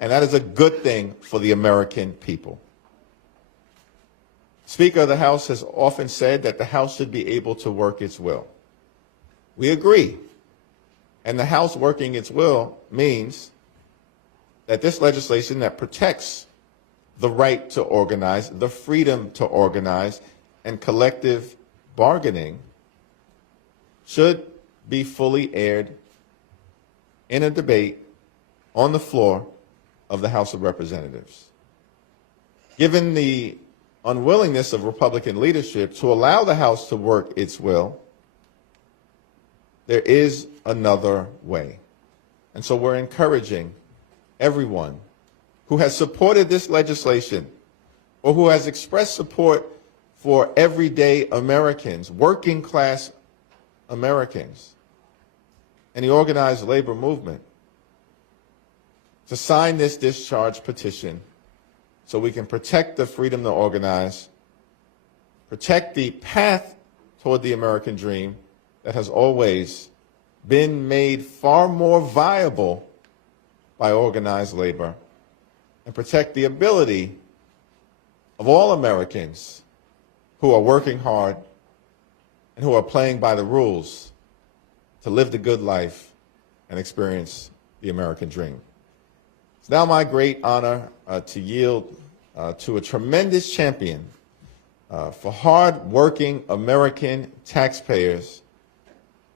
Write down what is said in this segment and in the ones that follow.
And that is a good thing for the American people. Speaker of the House has often said that the House should be able to work its will. We agree. And the House working its will means that this legislation that protects the right to organize, the freedom to organize, and collective bargaining should be fully aired in a debate on the floor of the House of Representatives. Given the unwillingness of Republican leadership to allow the House to work its will, there is another way. And so we're encouraging everyone who has supported this legislation or who has expressed support for everyday Americans, working class Americans, and the organized labor movement to sign this discharge petition so we can protect the freedom to organize, protect the path toward the American dream that has always been made far more viable by organized labor, and protect the ability of all Americans who are working hard and who are playing by the rules to live the good life and experience the American dream. It's now my great honor to yield to a tremendous champion for hard-working American taxpayers,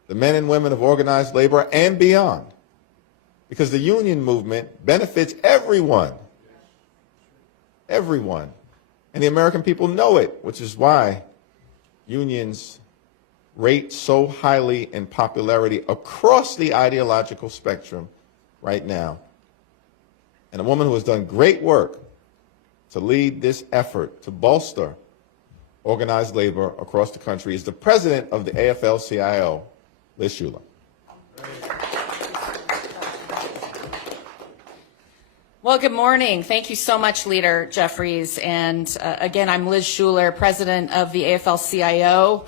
the men and women of organized labor and beyond, because the union movement benefits everyone. Everyone. And the American people know it, which is why unions rate so highly in popularity across the ideological spectrum right now. And a woman who has done great work to lead this effort to bolster organized labor across the country is the president of the AFL-CIO, Liz Shuler. Well, good morning. Thank you so much, Leader Jeffries. And again, I'm Liz Shuler, president of the AFL-CIO.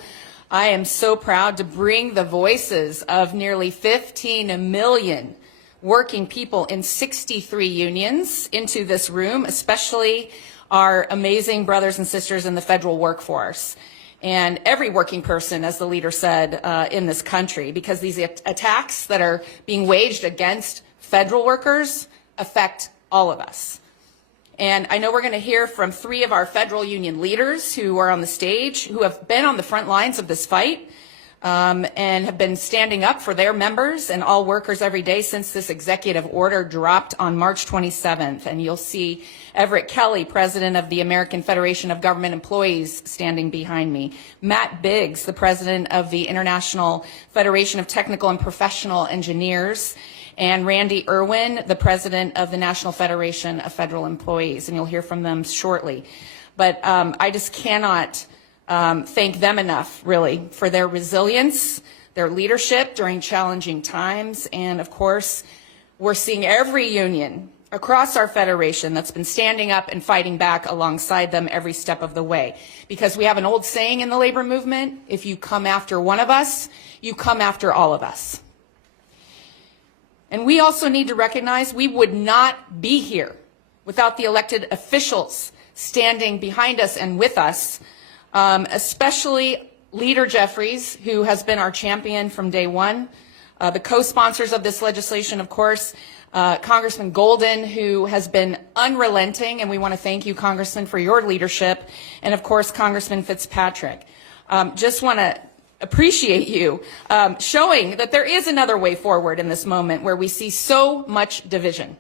I am so proud to bring the voices of nearly 15 million working people in 63 unions into this room, especially our amazing brothers and sisters in the federal workforce. And every working person, as the leader said, in this country, because these attacks that are being waged against federal workers affect all of us. And I know we're going to hear from 3 of our federal union leaders who are on the stage, who have been on the front lines of this fight and have been standing up for their members and all workers every day since this executive order dropped on March 27th. And you'll see Everett Kelly, president of the American Federation of Government Employees, standing behind me. Matt Biggs, the president of the International Federation of Technical and Professional Engineers, and Randy Irwin, the president of the National Federation of Federal Employees, and you'll hear from them shortly. But I just cannot thank them enough, really, for their resilience, their leadership during challenging times, and of course, we're seeing every union across our federation that's been standing up and fighting back alongside them every step of the way. Because we have an old saying in the labor movement, if you come after one of us, you come after all of us. And we also need to recognize we would not be here without the elected officials standing behind us and with us, especially Leader Jeffries, who has been our champion from day one, the co-sponsors of this legislation, of course, Congressman Golden, who has been unrelenting, and we want to thank you, Congressman, for your leadership, and of course, Congressman Fitzpatrick. Just want to appreciate you showing that there is another way forward in this moment where we see so much division.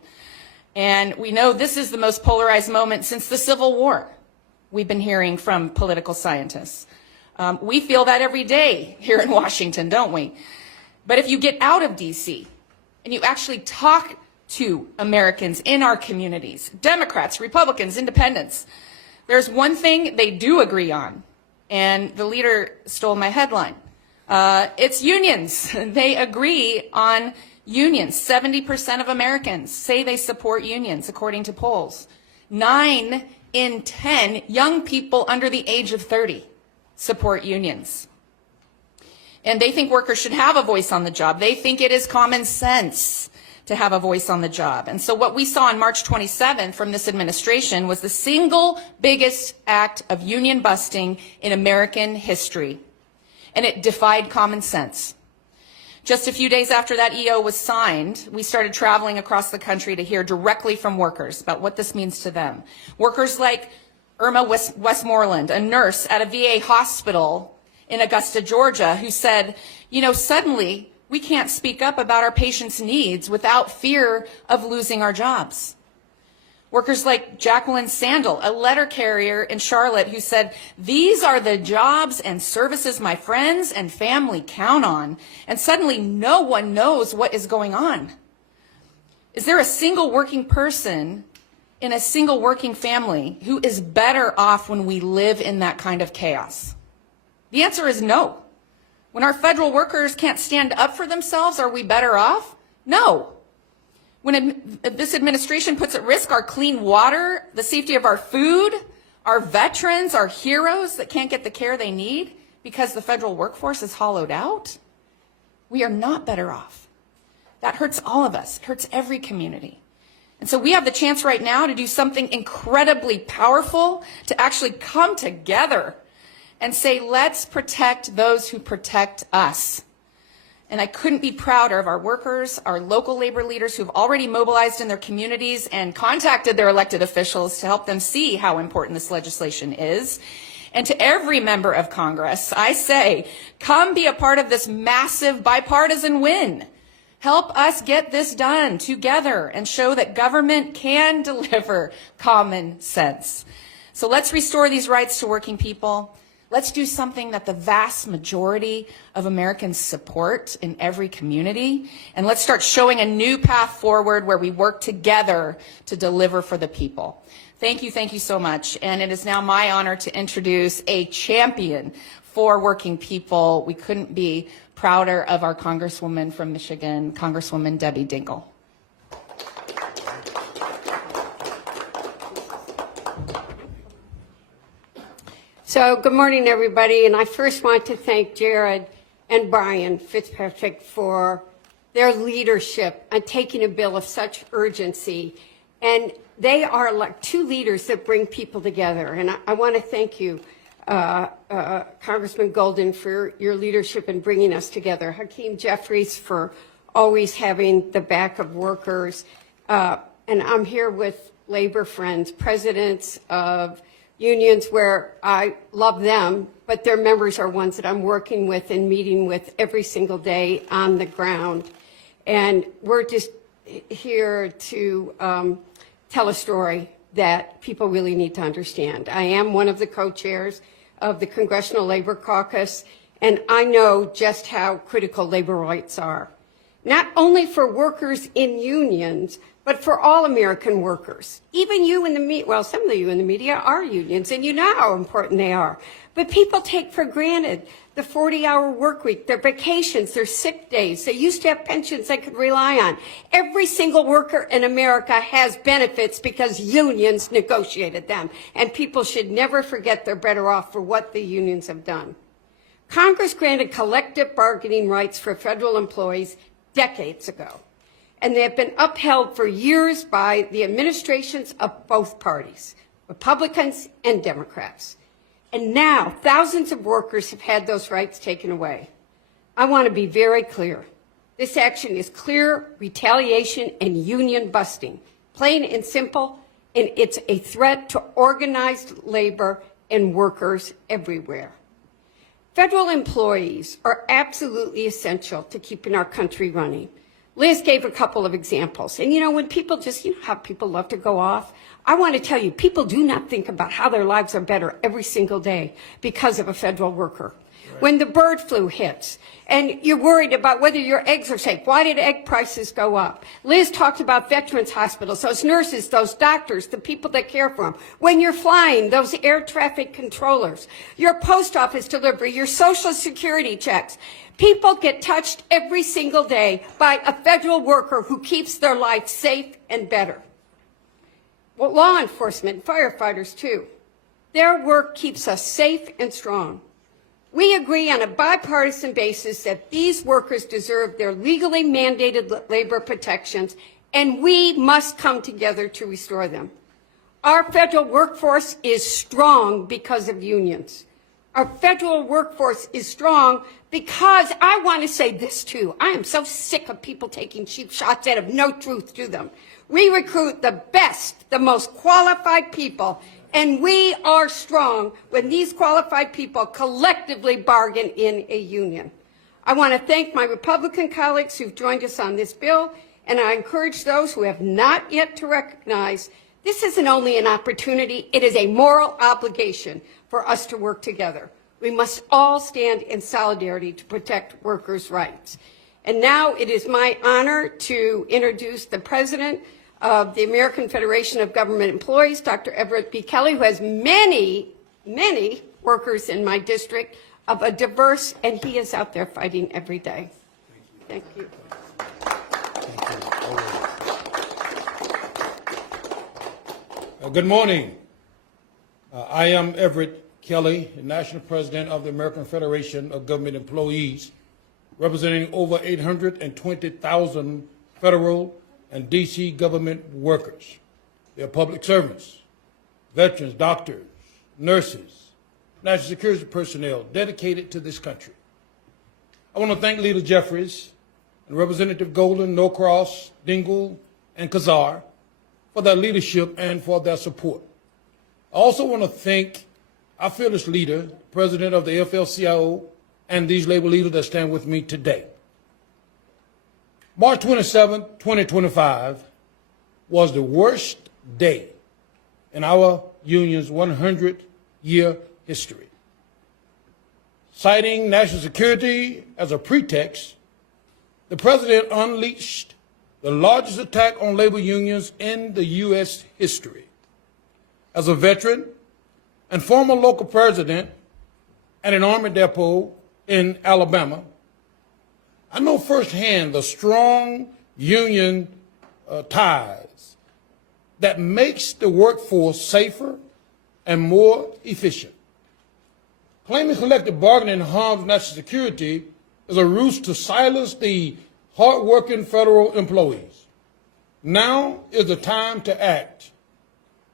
And we know this is the most polarized moment since the Civil War. We've been hearing from political scientists. We feel that every day here in Washington, don't we? But if you get out of DC and you actually talk to Americans in our communities, Democrats, Republicans, Independents, there's one thing they do agree on. And the leader stole my headline. It's unions. They agree on unions. 70% of Americans say they support unions, according to polls. 9 in 10 young people under the age of 30 support unions. And they think workers should have a voice on the job. They think it is common sense to have a voice on the job. And so what we saw on March 27th from this administration was the single biggest act of union busting in American history. And it defied common sense. Just a few days after that EO was signed, we started traveling across the country to hear directly from workers about what this means to them. Workers like Irma Westmoreland, a nurse at a VA hospital in Augusta, Georgia, who said, you know, suddenly we can't speak up about our patients' needs without fear of losing our jobs. Workers like Jacqueline Sandel, a letter carrier in Charlotte, who said, these are the jobs and services my friends and family count on, and suddenly no one knows what is going on. Is there a single working person in a single working family who is better off when we live in that kind of chaos? The answer is no. When our federal workers can't stand up for themselves, are we better off? No. When this administration puts at risk our clean water, the safety of our food, our veterans, our heroes that can't get the care they need because the federal workforce is hollowed out, we are not better off. That hurts all of us. It hurts every community. And so we have the chance right now to do something incredibly powerful, to actually come together and say, let's protect those who protect us. And I couldn't be prouder of our workers, our local labor leaders who've already mobilized in their communities and contacted their elected officials to help them see how important this legislation is. And to every member of Congress, I say, come be a part of this massive bipartisan win. Help us get this done together and show that government can deliver common sense. So let's restore these rights to working people. Let's do something that the vast majority of Americans support in every community. And let's start showing a new path forward where we work together to deliver for the people. Thank you so much. And it is now my honor to introduce a champion for working people. We couldn't be prouder of our Congresswoman from Michigan, Congresswoman Debbie Dingell. So good morning, everybody. And I first want to thank Jared and Brian Fitzpatrick for their leadership on taking a bill of such urgency. And they are like two leaders that bring people together. And I want to thank you, Congressman Golden, for your leadership in bringing us together. Hakeem Jeffries for always having the back of workers. And I'm here with labor friends, presidents of unions where I love them, but their members are ones that I'm working with and meeting with every single day on the ground. And we're just here to tell a story that people really need to understand. I am one of the co-chairs of the Congressional Labor Caucus, and I know just how critical labor rights are, not only for workers in unions, but for all American workers. Even you in the media, well, some of you in the media are unions, and you know how important they are. But people take for granted the 40-hour work week, their vacations, their sick days. They used to have pensions they could rely on. Every single worker in America has benefits because unions negotiated them. And people should never forget they're better off for what the unions have done. Congress granted collective bargaining rights for federal employees decades ago. And they have been upheld for years by the administrations of both parties, Republicans and Democrats. And now thousands of workers have had those rights taken away. I want to be very clear. This action is clear retaliation and union busting, plain and simple, and it's a threat to organized labor and workers everywhere. Federal employees are absolutely essential to keeping our country running. Liz gave a couple of examples. And you know, when people just, you know how people love to go off? I want to tell you, people do not think about how their lives are better every single day because of a federal worker. Right. When the bird flu hits and you're worried about whether your eggs are safe, why did egg prices go up? Liz talked about veterans hospitals, those nurses, those doctors, the people that care for them. When you're flying, those air traffic controllers, your post office delivery, your Social Security checks. People get touched every single day by a federal worker who keeps their life safe and better. Well, law enforcement, firefighters too. Their work keeps us safe and strong. We agree on a bipartisan basis that these workers deserve their legally mandated labor protections, and we must come together to restore them. Our federal workforce is strong because of unions. Our federal workforce is strong because I want to say this too. I am so sick of people taking cheap shots that have no truth to them. We recruit the best, the most qualified people, and we are strong when these qualified people collectively bargain in a union. I want to thank my Republican colleagues who've joined us on this bill, and I encourage those who have not yet to recognize this isn't only an opportunity, it is a moral obligation for us to work together. We must all stand in solidarity to protect workers' rights. And now it is my honor to introduce the president of the American Federation of Government Employees, Dr. Everett B. Kelly, who has many, many workers in my district of a diverse, and he is out there fighting every day. Thank you. Good morning. I am Everett Kelly, the National President of the American Federation of Government Employees, representing over 820,000 federal and D.C. government workers. They are public servants, veterans, doctors, nurses, national security personnel dedicated to this country. I want to thank Leader Jeffries and Representative Golden, Norcross, Dingell, and Kazar for their leadership and for their support. I also want to thank our fearless leader, President of the AFL-CIO, and these labor leaders that stand with me today. March 27, 2025 was the worst day in our union's 100-year history. Citing national security as a pretext, the president unleashed the largest attack on labor unions in the U.S. history. As a veteran and former local president at an Army depot in Alabama, I know firsthand the strong union ties that makes the workforce safer and more efficient. Claiming collective bargaining harms national security is a ruse to silence the hardworking federal employees. Now is the time to act.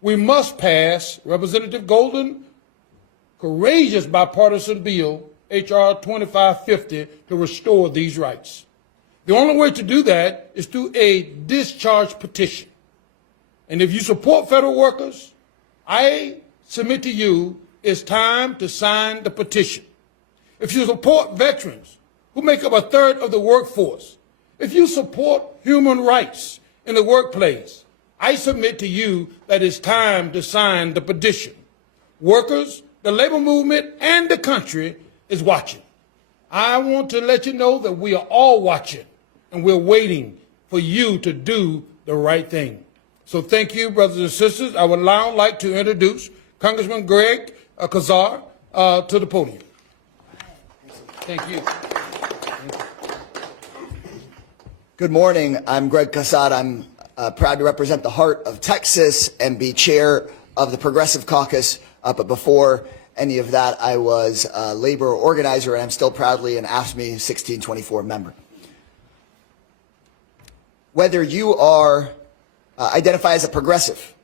We must pass Representative Golden's courageous bipartisan bill, H.R. 2550, to restore these rights. The only way to do that is through a discharge petition. And if you support federal workers, I submit to you it's time to sign the petition. If you support veterans, who make up a third of the workforce, if you support human rights in the workplace, I submit to you that it's time to sign the petition. Workers, the labor movement, and the country is watching. I want to let you know that we are all watching, and we're waiting for you to do the right thing. So thank you, brothers and sisters. I would now like to introduce Congressman Greg Kazar to the podium. Thank you. Good morning. I'm Greg Casad. I'm proud to represent the heart of Texas and be chair of the Progressive Caucus. But before any of that, I was a labor organizer, and I'm still proudly an AFSCME 1624 member. Whether you are identify as a progressive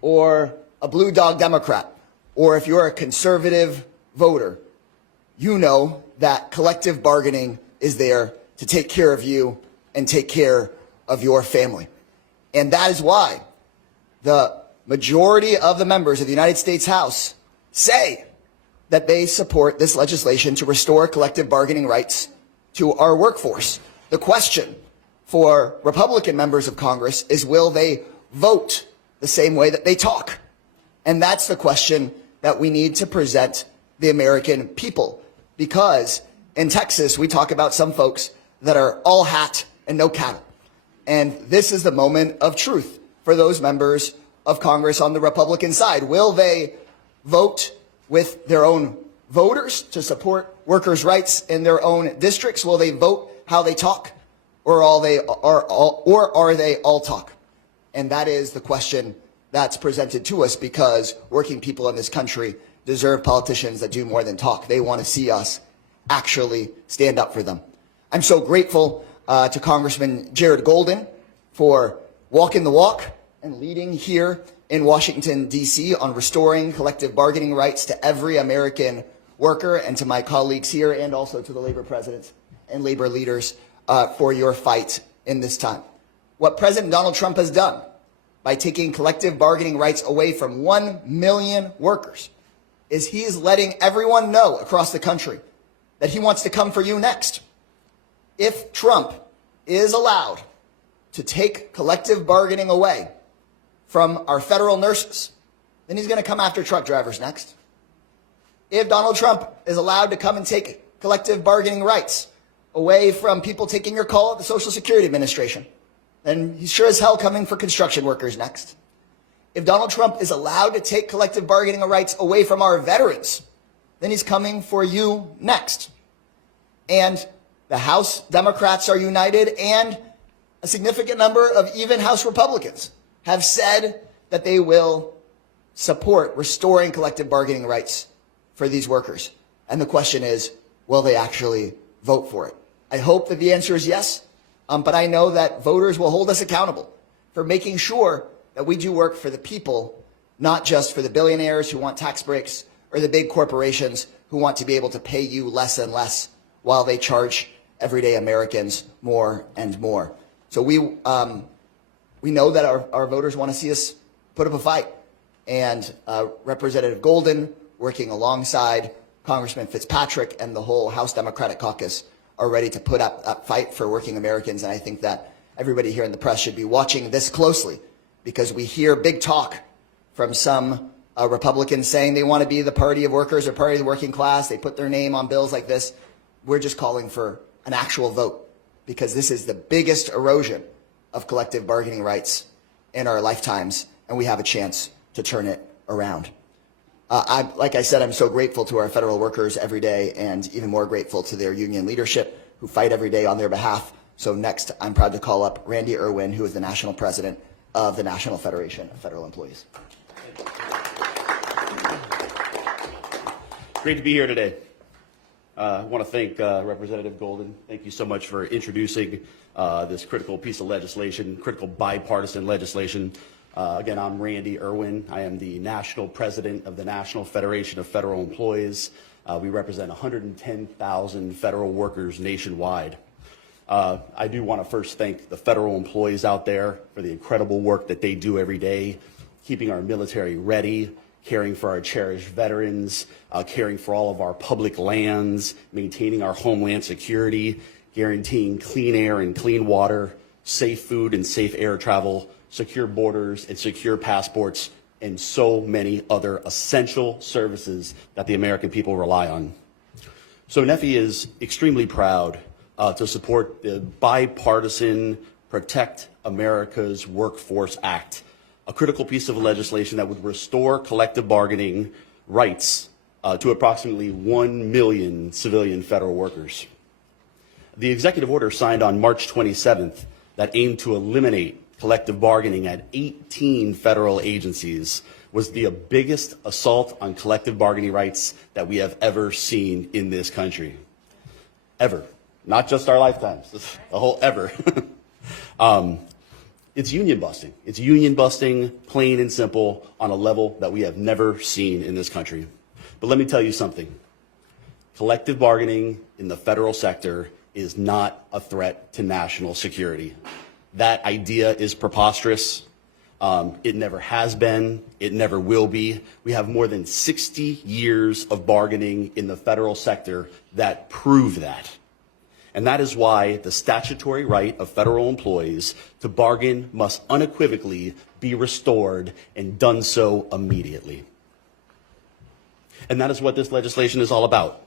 or a blue dog Democrat, or if you're a conservative voter, you know that collective bargaining is there to take care of you and take care of your family. And that is why the majority of the members of the United States House say that they support this legislation to restore collective bargaining rights to our workforce. The question for Republican members of Congress is, will they vote the same way that they talk? And that's the question that we need to present the American people. Because in Texas, we talk about some folks that are all hat and no cattle. And this is the moment of truth for those members of Congress on the Republican side. Will they vote with their own voters to support workers' rights in their own districts? Will they vote how they talk, or are they all talk? And that is the question that's presented to us, because working people in this country deserve politicians that do more than talk. They want to see us actually stand up for them. I'm so grateful to Congressman Jared Golden for walking the walk and leading here in Washington, D.C. on restoring collective bargaining rights to every American worker, and to my colleagues here and also to the labor presidents and labor leaders for your fight in this time. What President Donald Trump has done by taking collective bargaining rights away from 1 million workers is he is letting everyone know across the country that he wants to come for you next. If Trump is allowed to take collective bargaining away from our federal nurses, then he's going to come after truck drivers next. If Donald Trump is allowed to come and take collective bargaining rights away from people taking your call at the Social Security Administration, then he's sure as hell coming for construction workers next. If Donald Trump is allowed to take collective bargaining rights away from our veterans, then he's coming for you next. And the House Democrats are united, and a significant number of even House Republicans have said that they will support restoring collective bargaining rights for these workers. And the question is, will they actually vote for it? I hope that the answer is yes, but I know that voters will hold us accountable for making sure that we do work for the people, not just for the billionaires who want tax breaks or the big corporations who want to be able to pay you less and less while they charge everyday Americans more and more. So we know that our voters want to see us put up a fight. And Representative Golden, working alongside Congressman Fitzpatrick and the whole House Democratic Caucus, are ready to put up a fight for working Americans. And I think that everybody here in the press should be watching this closely, because we hear big talk from some Republicans saying they want to be the party of workers or party of the working class. They put their name on bills like this. We're just calling for an actual vote, because this is the biggest erosion of collective bargaining rights in our lifetimes, and we have a chance to turn it around. Like I said, I'm so grateful to our federal workers every day, and even more grateful to their union leadership who fight every day on their behalf. So next, I'm proud to call up Randy Irwin, who is the national president of the National Federation of Federal Employees. Great to be here today. I want to thank Representative Golden. Thank you so much for introducing this critical piece of legislation, critical bipartisan legislation. Again, I'm Randy Irwin. I am the national president of the National Federation of Federal Employees. We represent 110,000 federal workers nationwide. I do want to first thank the federal employees out there for the incredible work that they do every day, keeping our military ready, caring for our cherished veterans, caring for all of our public lands, maintaining our homeland security, guaranteeing clean air and clean water, safe food and safe air travel, secure borders and secure passports, and so many other essential services that the American people rely on. So NEFI is extremely proud to support the bipartisan Protect America's Workforce Act, a critical piece of legislation that would restore collective bargaining rights to approximately 1 million civilian federal workers. The executive order signed on March 27th that aimed to eliminate collective bargaining at 18 federal agencies was the biggest assault on collective bargaining rights that we have ever seen in this country. Ever. Not just our lifetimes, the whole ever. It's union busting. It's union busting, plain and simple, on a level that we have never seen in this country. But let me tell you something. Collective bargaining in the federal sector is not a threat to national security. That idea is preposterous. It never has been. It never will be. We have more than 60 years of bargaining in the federal sector that prove that. And that is why the statutory right of federal employees to bargain must unequivocally be restored, and done so immediately. And that is what this legislation is all about.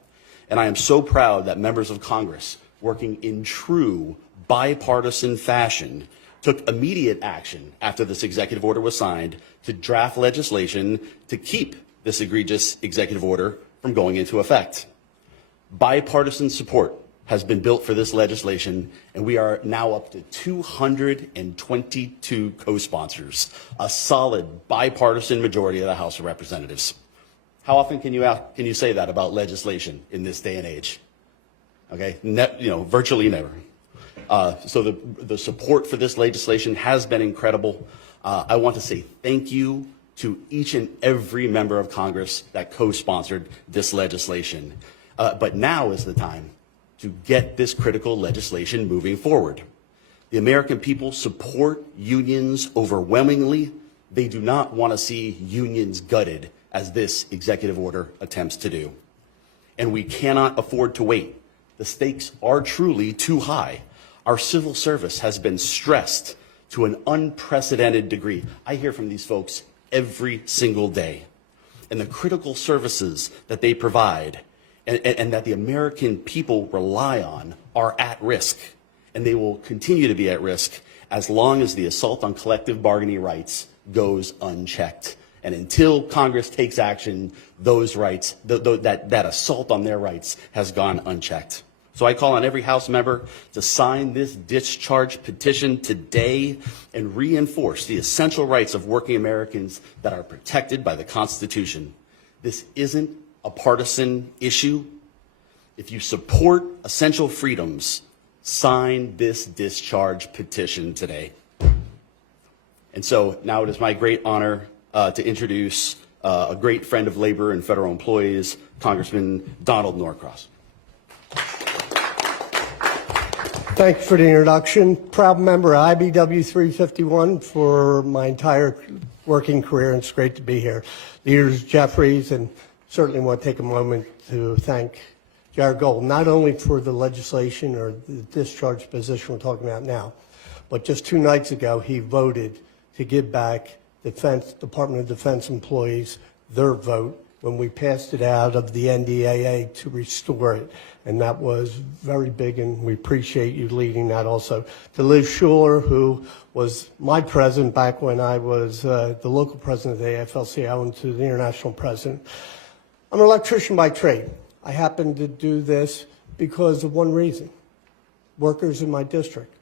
And I am so proud that members of Congress, working in true bipartisan fashion, took immediate action after this executive order was signed to draft legislation to keep this egregious executive order from going into effect. Bipartisan support has been built for this legislation, and we are now up to 222 co-sponsors, a solid bipartisan majority of the House of Representatives. How often can you say that about legislation in this day and age? Okay, virtually never. So the support for this legislation has been incredible. I want to say thank you to each and every member of Congress that co-sponsored this legislation. But now is the time to get this critical legislation moving forward. The American people support unions overwhelmingly. They do not want to see unions gutted, as this executive order attempts to do. And we cannot afford to wait. The stakes are truly too high. Our civil service has been stressed to an unprecedented degree. I hear from these folks every single day. And the critical services that they provide and that the American people rely on are at risk. And they will continue to be at risk as long as the assault on collective bargaining rights goes unchecked. And until Congress takes action, those rights, that assault on their rights has gone unchecked. So I call on every House member to sign this discharge petition today and reinforce the essential rights of working Americans that are protected by the Constitution. This isn't a partisan issue. If you support essential freedoms, sign this discharge petition today. And so now it is my great honor to introduce a great friend of labor and federal employees, Congressman Donald Norcross. Thank you for the introduction. Proud member of IBW 351 for my entire working career, and it's great to be here. Leaders Jeffries, and certainly want to take a moment to thank Jared Gold, not only for the legislation or the discharge position we're talking about now, but just 2 nights ago he voted to give back Department of Defense employees their vote when we passed it out of the NDAA to restore it. And that was very big, and we appreciate you leading that also. To Liz Schuler, who was my president back when I was the local president of the AFL-CIO, and to the international president. I'm an electrician by trade. I happen to do this because of one reason: workers in my district.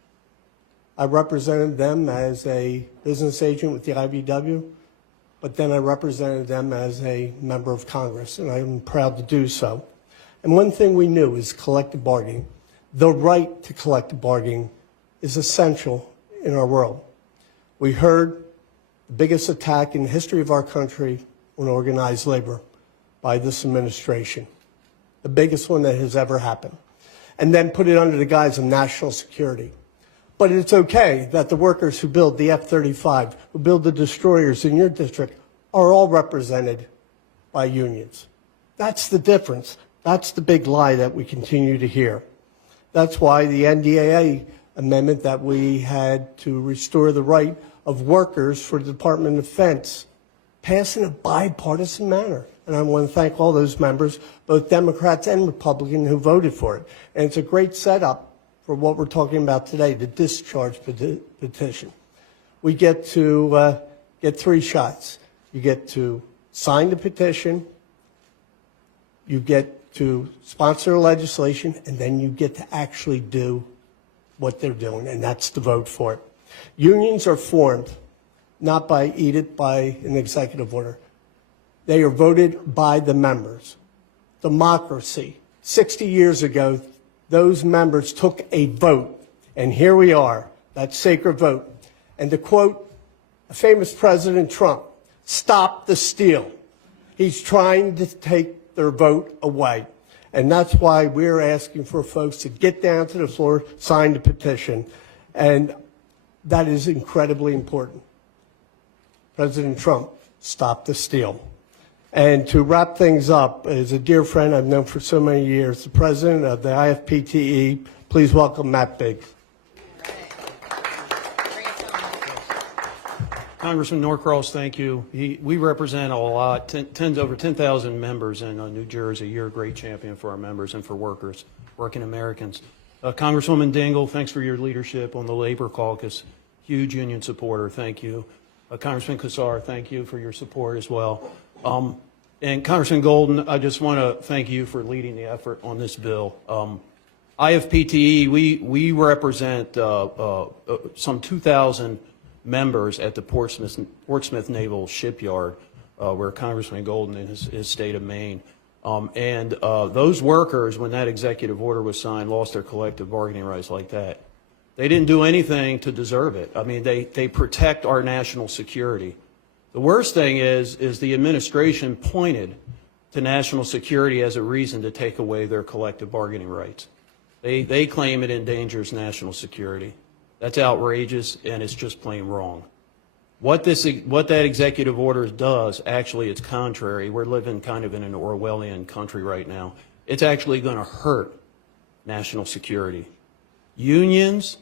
I represented them as a business agent with the IBW, but then I represented them as a member of Congress, and I'm proud to do so. And one thing we knew is collective bargaining. The right to collective bargaining is essential in our world. We heard the biggest attack in the history of our country on organized labor by this administration, the biggest one that has ever happened, and then put it under the guise of national security. But it's okay that the workers who build the F-35, who build the destroyers in your district, are all represented by unions. That's the difference. That's the big lie that we continue to hear. That's why the NDAA amendment that we had to restore the right of workers for the Department of Defense passed in a bipartisan manner. And I want to thank all those members, both Democrats and Republicans, who voted for it. And it's a great setup for what we're talking about today, the discharge petition. We get to get 3 shots. You get to sign the petition, you get to sponsor legislation, and then you get to actually do what they're doing, and that's to vote for it. Unions are formed not by edict, by an executive order. They are voted by the members. Democracy. 60 years ago, those members took a vote, and here we are, that sacred vote. And to quote a famous President Trump, stop the steal. He's trying to take their vote away. And that's why we're asking for folks to get down to the floor, sign the petition. And that is incredibly important. President Trump, stop the steal. And to wrap things up, as a dear friend I've known for so many years, the president of the IFPTE, please welcome Matt Biggs. Congressman Norcross, thank you. We represent a lot, over 10,000 members in New Jersey. You're a great champion for our members and for workers, working Americans. Congresswoman Dingell, thanks for your leadership on the Labor Caucus. Huge union supporter, thank you. Congressman Kassar, thank you for your support as well. And Congressman Golden, I just want to thank you for leading the effort on this bill. IFPTE, we represent some 2,000 members at the Portsmouth Naval Shipyard. where Congressman Golden in his state of Maine. Those workers, when that executive order was signed, lost their collective bargaining rights like that. They didn't do anything to deserve it. I mean, they protect our national security. The worst thing is the administration pointed to national security as a reason to take away their collective bargaining rights. They claim it endangers national security. That's outrageous, and it's just plain wrong. What that executive order does, actually, it's contrary. We're living kind of in an Orwellian country right now. It's actually going to hurt national security. Unions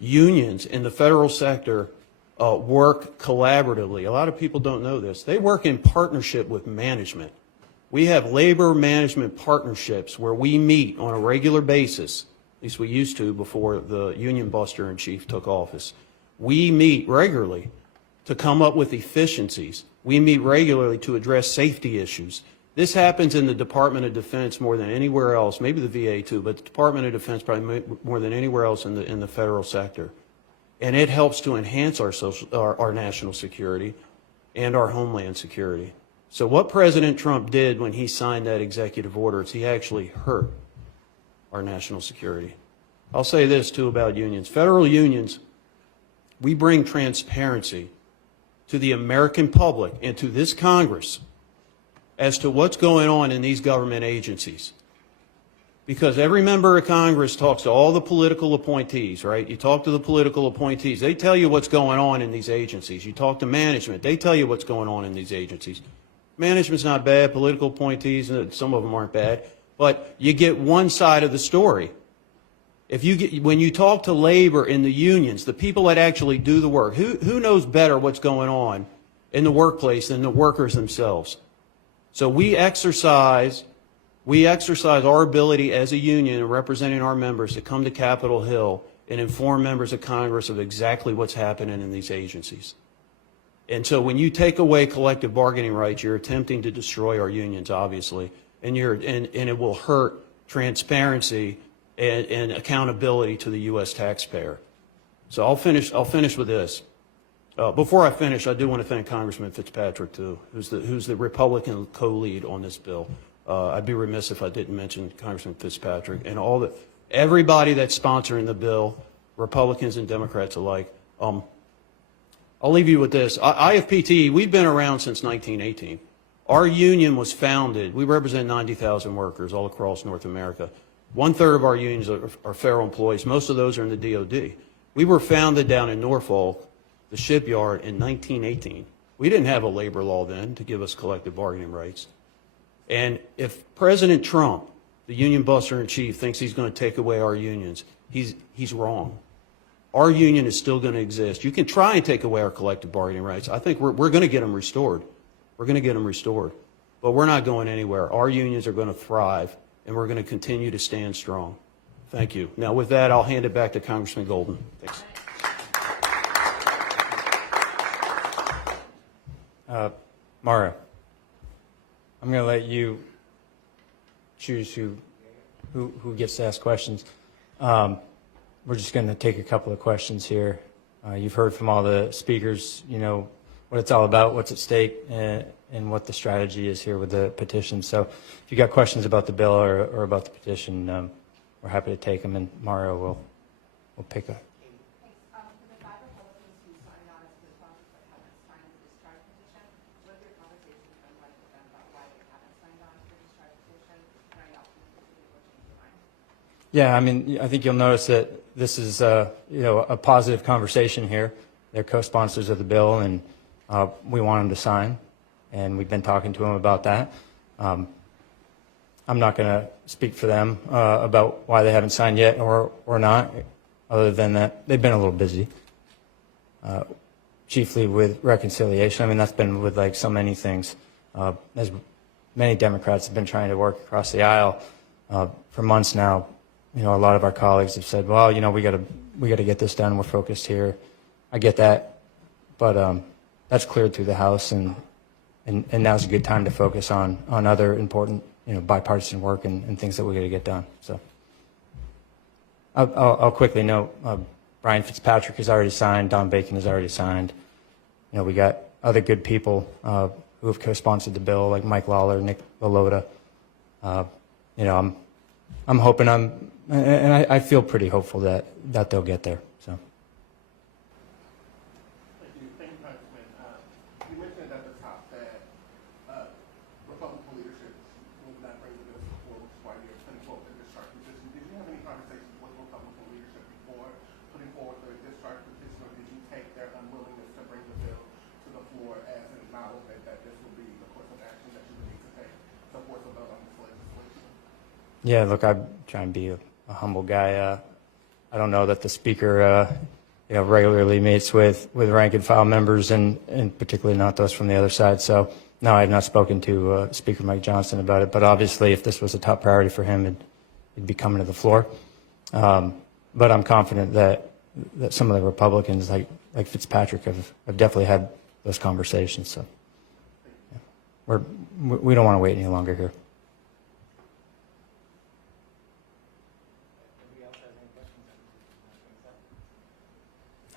in the federal sector work collaboratively. A lot of people don't know this. They work in partnership with management. We have labor management partnerships where we meet on a regular basis, at least we used to before the union buster in chief took office. We meet regularly to come up with efficiencies. We meet regularly to address safety issues. This happens in the Department of Defense more than anywhere else, maybe the VA too, but the Department of Defense probably more than anywhere else in the federal sector. And it helps to enhance our national security and our homeland security. So what President Trump did when he signed that executive order is he actually hurt our national security. I'll say this too about unions. Federal unions, we bring transparency to the American public and to this Congress as to what's going on in these government agencies. Because every member of Congress talks to all the political appointees, right? You talk to the political appointees. They tell you what's going on in these agencies. You talk to management. They tell you what's going on in these agencies. Management's not bad. Political appointees, some of them aren't bad. But you get one side of the story. When you talk to labor in the unions, the people that actually do the work, who knows better what's going on in the workplace than the workers themselves? So we exercise our ability as a union and representing our members to come to Capitol Hill and inform members of Congress of exactly what's happening in these agencies. And so when you take away collective bargaining rights, you're attempting to destroy our unions, obviously, and it will hurt transparency and accountability to the U.S. taxpayer. So I'll finish with this. Before I finish, I do want to thank Congressman Fitzpatrick too, who's the Republican co-lead on this bill. I'd be remiss if I didn't mention Congressman Fitzpatrick and everybody that's sponsoring the bill, Republicans and Democrats alike. I'll leave you with this. IFPT, we've been around since 1918. Our union was founded, we represent 90,000 workers all across North America. 1/3 of our unions are federal employees. Most of those are in the DOD. We were founded down in Norfolk, the shipyard, in 1918. We didn't have a labor law then to give us collective bargaining rights. And if President Trump, the union buster in chief, thinks he's going to take away our unions, he's wrong. Our union is still going to exist. You can try and take away our collective bargaining rights. I think we're going to get them restored. We're going to get them restored. But we're not going anywhere. Our unions are going to thrive, and we're going to continue to stand strong. Thank you. Now, with that, I'll hand it back to Congressman Golden. Thanks. Mara, I'm going to let you choose who gets to ask questions. We're just going to take a couple of questions here. You've heard from all the speakers, you know, what it's all about, what's at stake, and what the strategy is here with the petition. So if you got questions about the bill or about the petition, we're happy to take them, and Mario will pick up. Yeah, I mean, I think you'll notice that this is, you know, a positive conversation here. They're co-sponsors of the bill, and we want them to sign, and we've been talking to them about that. I'm not going to speak for them about why they haven't signed yet or not, other than that they've been a little busy, chiefly with reconciliation. I mean, that's been with like so many things. As many Democrats have been trying to work across the aisle for months now. You know, a lot of our colleagues have said, well, you know, we got to get this done. We're focused here. I get that, but that's cleared through the House, and now's a good time to focus on other important, you know, bipartisan work and things that we got to get done. So I'll quickly note, Brian Fitzpatrick has already signed. Don Bacon has already signed. You know, we got other good people who have co-sponsored the bill, like Mike Lawler, Nick Lalota. You know, I'm hoping I feel pretty hopeful that they'll get there. So. Thank you, Congressman. You mentioned at the top that Republican leadership will not bring the bill to the floor, which is why you're putting forward the discharge petition. Did you have any conversations with Republican leadership before putting forward the discharge petition, or did you take their unwillingness to bring the bill to the floor as an acknowledgement that this will be the course of action that you would need to take to force a vote on this legislation? Yeah, look, I try and be a humble guy. I don't know that the speaker, you know, regularly meets with rank and file members, and particularly not those from the other side. So, no, I have not spoken to Speaker Mike Johnson about it. But obviously, if this was a top priority for him, it'd be coming to the floor. But I'm confident that some of the Republicans, like Fitzpatrick, have definitely had those conversations. So, yeah. We don't want to wait any longer here.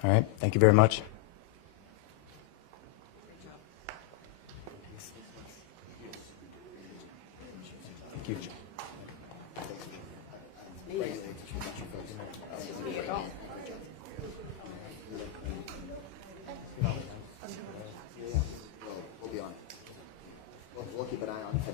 All right. Thank you very much. Thank you. We'll be on. We'll keep an eye on it.